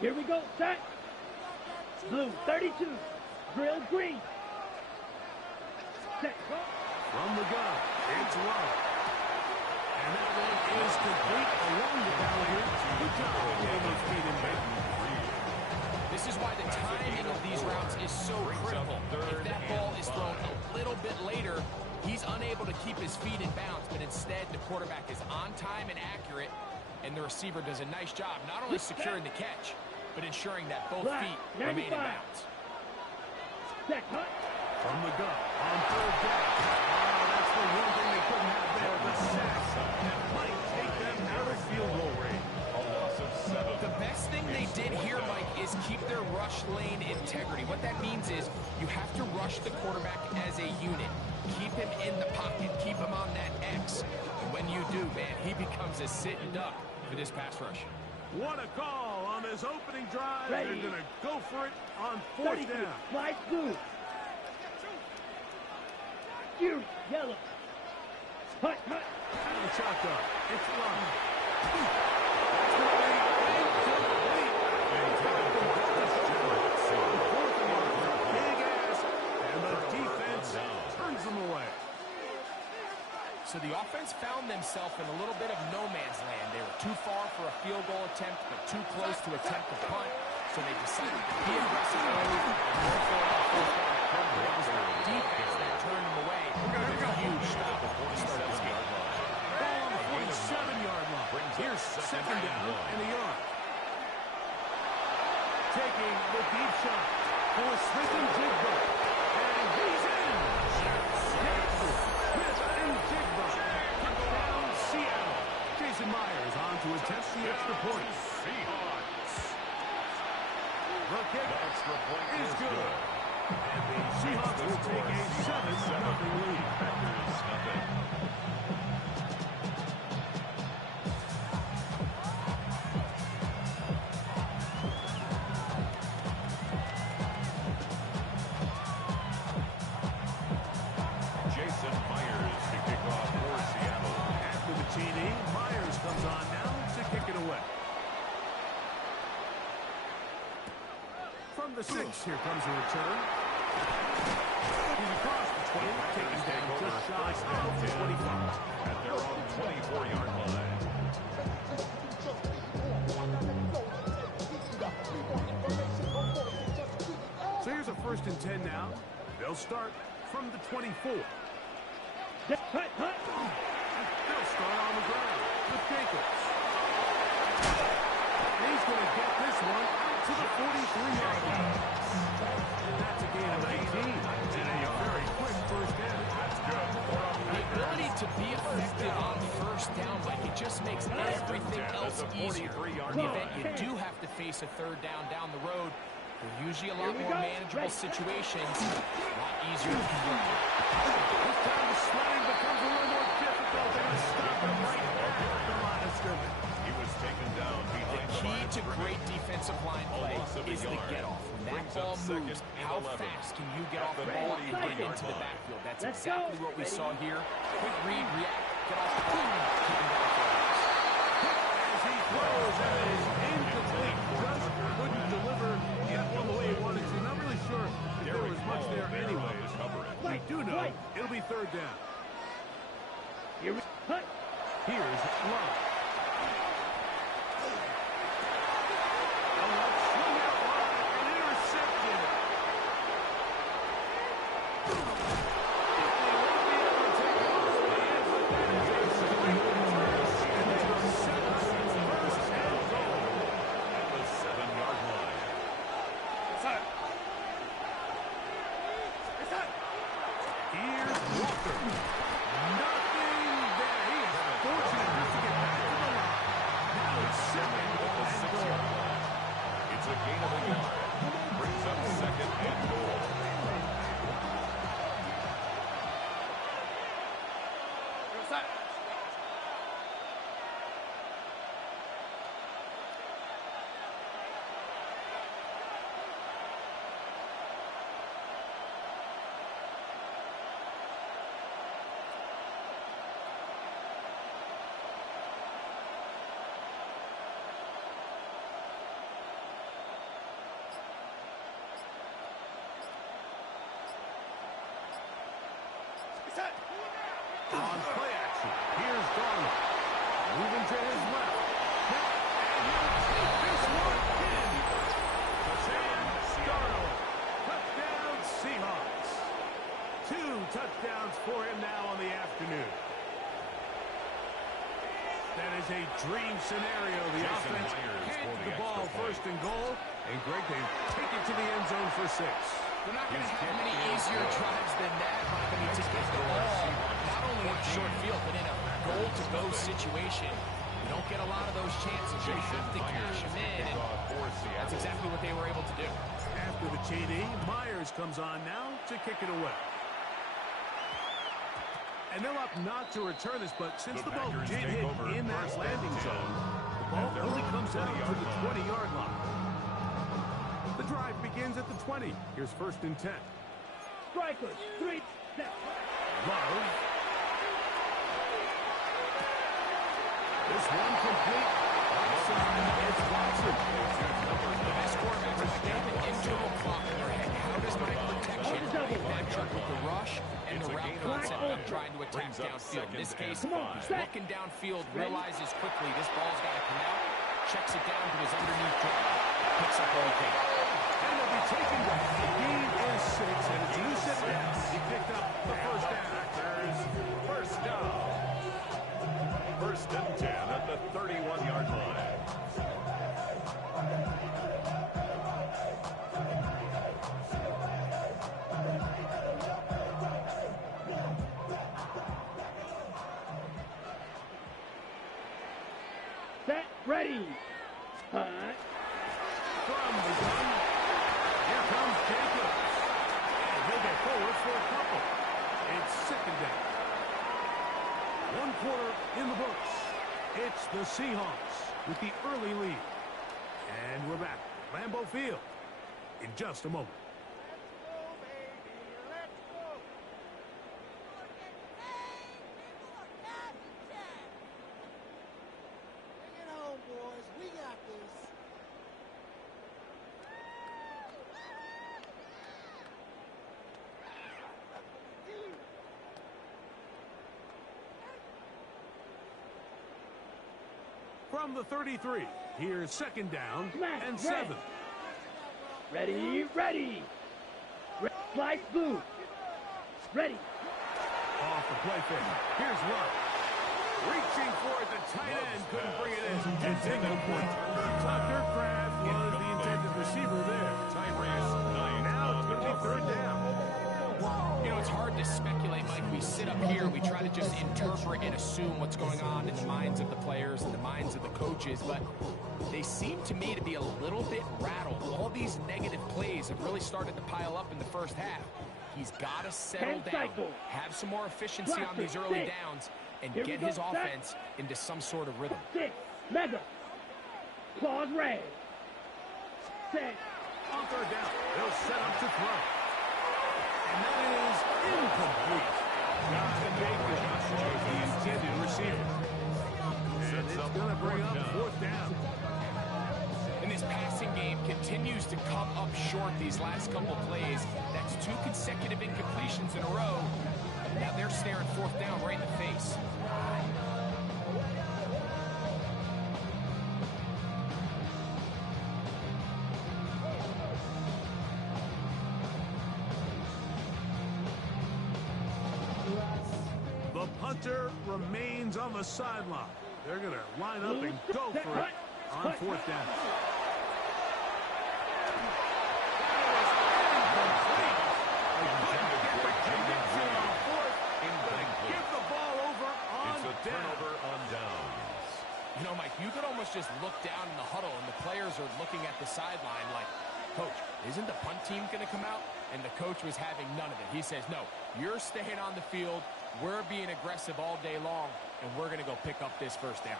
Here we go, set. Blue, 32. Drill green. Set. From the gun, it's low. And that one is complete along the ball here. Good job getting those feet in bounds. This is why the timing of these routes is so critical. If that ball is thrown a little bit later, he's unable to keep his feet in bounds, but instead the quarterback is on time and accurate, and the receiver does a nice job not only securing the catch, but ensuring that both feet remain in bounds. From the gun, on third down. Oh, that's the one thing they couldn't have there, the sack. That might take them out of field goal range. A loss of 7. The best thing they did here, Mike, is keep their rush lane integrity. What that means is you have to rush the quarterback as a unit. Keep him in the pocket. Keep him on that X. And when you do, man, he becomes a sitting duck for this pass rush. What a call on this opening drive. Ready. They're going to go for it on fourth down. Slide blue. Fury, yellow. Hut, hut. Out of the shotgun. It's long. Big ass. And the defense turns them away. So the offense found themselves in a little bit of no man's land. They were too far for a field goal attempt, but too close to attempt a punt. So they decided to be aggressive early and go for it on fourth down. It was the defense that turned them away. There's a huge stop to start this game. Ball on the 47-yard line. Here's second down and a yard. Taking the deep shot for Smith and Jigba. And he's in. Smith and Jigba. Touchdown, Seattle. Jason Myers on to attempt the extra point. Seahawks. The kick is good. And the Seahawks will take a 7-0 lead. Packers nothing. Jason Myers to kick off for Seattle. After the TD, Myers comes on now to kick it away. From the 6, here comes a return. He's across the 20, taken down just shy of the 25. At their own 24-yard line. So here's a 1st and 10 now. They'll start from the 24. Hut, hut. They'll start on the ground with Jacobs. And he's going to get this one out to the 43-yard line. That's a gain of 19. And a very quick first down. That's good. The ability to be effective on first down, Mike, it just makes everything else easier. In the event you do have to face a third down the road, they're usually a lot more manageable situations, a lot easier to convert. This time the sliding becomes a little more difficult. They're going to stop him right at the line of scrimmage. He was taken down. The key to great defensive line play is the get-off. When that ball moves, how fast can you get off the ball and get into the backfield? That's exactly what we saw here. Quick read, react, get off the ball, keep him down for a loss. As he throws, that is incomplete. Just couldn't deliver that one the way he wanted to. Not really sure if there was much there anyway. We do know it'll be third down. Here's Love. Swing out wide and intercepted. On play action, here's Darnold. Moving to his left. And he'll take this one in. Darnold. Touchdown, Seahawks. 2 touchdowns for him now on the afternoon. That is a dream scenario. The offense hands the ball first and goal. And Greg, they take it to the end zone for 6. They're not going to have many easier drives than that, Mike. I mean, to get the ball, not only in short field, but in a goal-to-go situation. You don't get a lot of those chances. You have to cash them in, and that's exactly what they were able to do. After the TD, Myers comes on now to kick it away. And they'll opt not to return this, but since the ball did hit in that landing zone, the ball only comes out to the 20-yard line. The drive begins at the 20. Here's 1st and 10. Strikers, 3 steps. Love. This one complete. It's Watson. The best quarterbacks are getting internal clock in their head. How does my protection match up with the rush and the route concept I'm trying to attack downfield? In this case, he's looking downfield, realizes quickly this ball's got to come out, checks it down to his underneath drop, picks up all he can. And they'll be taken back. The game is 6, and it's loose at best. He picked up the first down. There's first down. 1st and 10 at the 31-yard line. Set, ready. Hunt. From the gun, here comes Jacobs. And he'll go forward for a couple. It's 2nd down. 1 quarter in the books. It's the Seahawks with the early lead. And we're back at Lambeau Field in just a moment. From the 33, here's 2nd down and 7. Ready, ready. Slice blue. Ready. Off the play fake. Here's Love. Reaching for it, the tight end couldn't bring it in. And taking a point. Tucker Kraft was the intended receiver there. Now it's going to be 3rd down. You know, it's hard to speculate, Mike. We sit up here, we try to just interpret and assume what's going on in the minds of the players and the minds of the coaches, but they seem to me to be a little bit rattled. All these negative plays have really started to pile up in the first half. He's got to settle down, have some more efficiency on these early downs, and get his offense into some sort of rhythm. 6, mega. Claws red. 6. On 3rd down, they'll set up to throw. And that is incomplete. Jonathan Jacobs was the intended receiver. And it's going to bring up 4th down. And this passing game continues to come up short these last couple plays. That's 2 consecutive incompletions in a row. Now they're staring 4th down right in the face. The punter remains on the sideline. They're going to line up and go for it on 4th down. Give the ball over on turnover on downs. You know, Mike, you could almost just look down in the huddle and the players are looking at the sideline like, Coach, isn't the punt team going to come out? And the coach was having none of it. He says, no, you're staying on the field. We're being aggressive all day long, and we're going to go pick up this 1st down.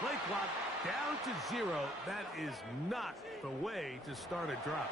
Play clock down to 0. That is not the way to start a drive.